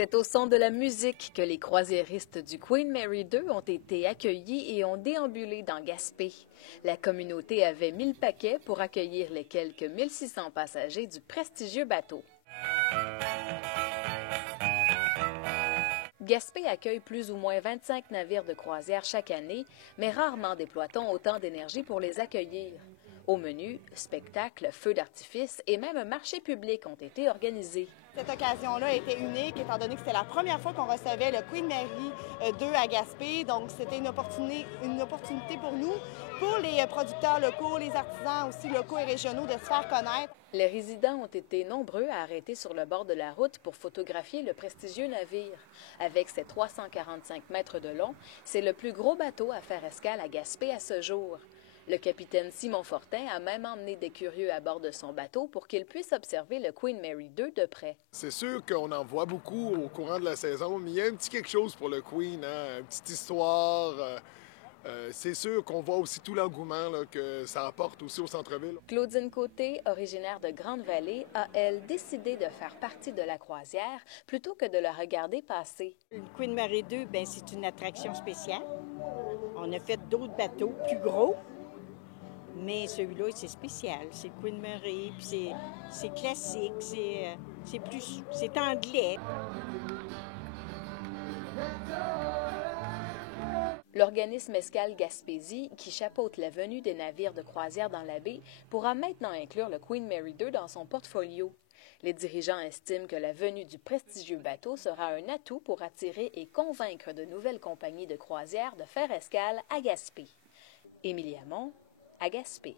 C'est au son de la musique que les croisiéristes du Queen Mary 2 ont été accueillis et ont déambulé dans Gaspé. La communauté avait 1000 paquets pour accueillir les quelques 1600 passagers du prestigieux bateau. Gaspé accueille plus ou moins 25 navires de croisière chaque année, mais rarement déploie-t-on autant d'énergie pour les accueillir. Au menu, spectacles, feux d'artifice et même un marché public ont été organisés. Cette occasion-là était unique, étant donné que c'était la première fois qu'on recevait le Queen Mary 2 à Gaspé. Donc, c'était une opportunité pour nous, pour les producteurs locaux, les artisans aussi locaux et régionaux de se faire connaître. Les résidents ont été nombreux à arrêter sur le bord de la route pour photographier le prestigieux navire. Avec ses 345 mètres de long, c'est le plus gros bateau à faire escale à Gaspé à ce jour. Le capitaine Simon Fortin a même emmené des curieux à bord de son bateau pour qu'ils puissent observer le Queen Mary 2 de près. C'est sûr qu'on en voit beaucoup au courant de la saison, mais il y a un petit quelque chose pour le Queen, hein? Une petite histoire. C'est sûr qu'on voit aussi tout l'engouement que ça apporte aussi au centre-ville. Claudine Côté, originaire de Grande-Vallée, a, elle, décidé de faire partie de la croisière plutôt que de la regarder passer. Le Queen Mary 2, c'est une attraction spéciale. On a fait d'autres bateaux plus gros. Mais celui-là, c'est spécial. C'est Queen Mary, puis c'est classique, c'est anglais. L'organisme Escale Gaspésie, qui chapeaute la venue des navires de croisière dans la baie, pourra maintenant inclure le Queen Mary 2 dans son portfolio. Les dirigeants estiment que la venue du prestigieux bateau sera un atout pour attirer et convaincre de nouvelles compagnies de croisière de faire escale à Gaspé. Émilie Hamon, à Gaspé.